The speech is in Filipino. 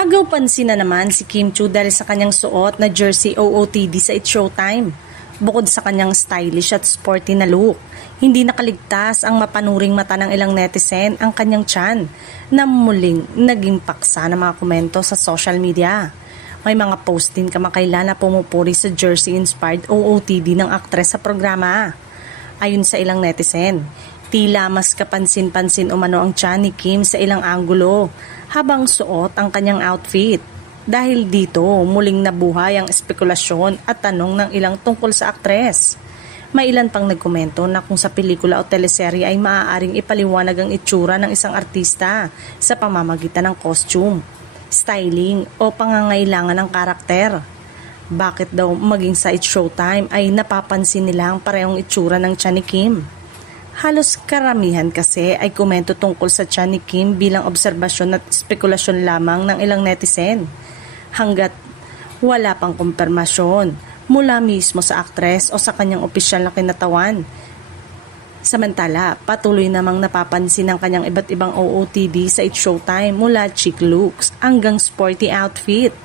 Agaw pansin na naman si Kim Chiu dahil sa kanyang suot na jersey OOTD sa It's Showtime. Bukod sa kanyang stylish at sporty na look, hindi nakaligtas ang mapanuring mata ng ilang netizen ang kanyang tiyan na muling naging paksa ng mga komento sa social media. May mga post din kamakailan na pumupuri sa jersey-inspired OOTD ng aktres sa programa. Ayon sa ilang netizen, tila mas kapansin-pansin umano ang tiyan ni Kim sa ilang anggulo habang suot ang kanyang outfit. Dahil dito, muling nabuhay ang espekulasyon at tanong ng ilang tungkol sa aktres. May ilan pang nagkomento na kung sa pelikula o teleserye ay maaaring ipaliwanag ang itsura ng isang artista sa pamamagitan ng costume, styling o pangangailangan ng karakter. Bakit daw maging sa It's Showtime ay napapansin nila ang parehong itsura ng tiyan ni Kim? Halos karamihan kasi ay komento tungkol sa tiyan ni Kim bilang obserbasyon at spekulasyon lamang ng ilang netizen. Hanggat wala pang kumpirmasyon mula mismo sa aktres o sa kanyang opisyal na kinatawan. Samantala, patuloy namang napapansin ang kanyang iba't ibang OOTD sa It's Showtime mula chic looks hanggang sporty outfit.